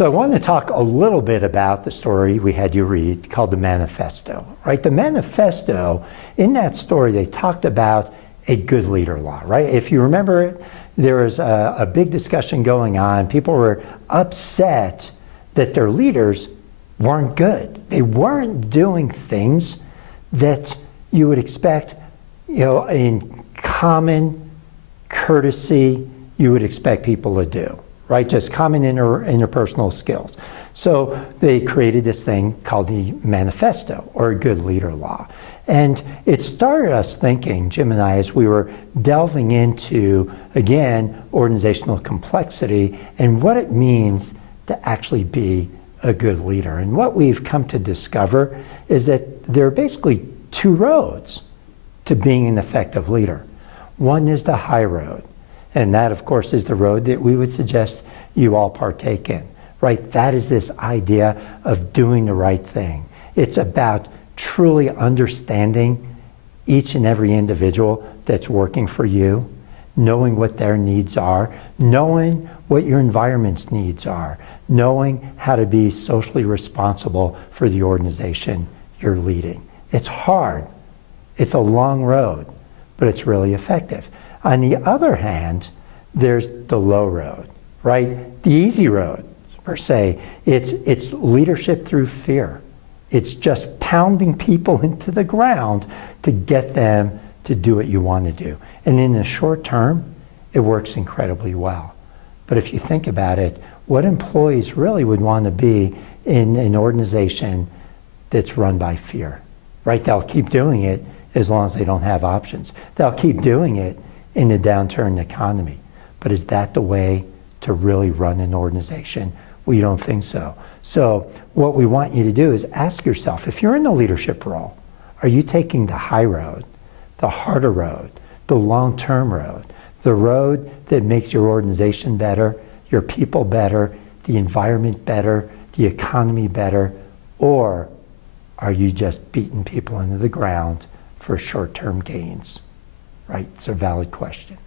So I want to talk a little bit about the story we had you read called the Manifesto, right? The Manifesto, in that story, they talked about a good leader law, right? If you remember it, there was a big discussion going on. People were upset that their leaders weren't good. They weren't doing things that you would expect, in common courtesy, you would expect people to do. Right, just common interpersonal skills. So they created this thing called the Manifesto, or a good leader law. And it started us thinking, Jim and I, as we were delving into, again, organizational complexity and what it means to actually be a good leader. And what we've come to discover is that there are basically two roads to being an effective leader. One is the high road. And that, of course, is the road that we would suggest you all partake in, right? That is this idea of doing the right thing. It's about truly understanding each and every individual that's working for you, knowing what their needs are, knowing what your environment's needs are, knowing how to be socially responsible for the organization you're leading. It's hard. It's a long road, but it's really effective. On the other hand, there's the low road, right? The easy road, per se. It's leadership through fear. It's just pounding people into the ground to get them to do what you want to do. And in the short term, it works incredibly well. But if you think about it, what employees really would want to be in an organization that's run by fear, right? They'll keep doing it as long as they don't have options. They'll keep doing it in the downturn economy. But is that the way to really run an organization? We don't think so. So what we want you to do is ask yourself, if you're in the leadership role, are you taking the high road, the harder road, the long-term road, the road that makes your organization better, your people better, the environment better, the economy better, or are you just beating people into the ground for short-term gains? Right? It's a valid question.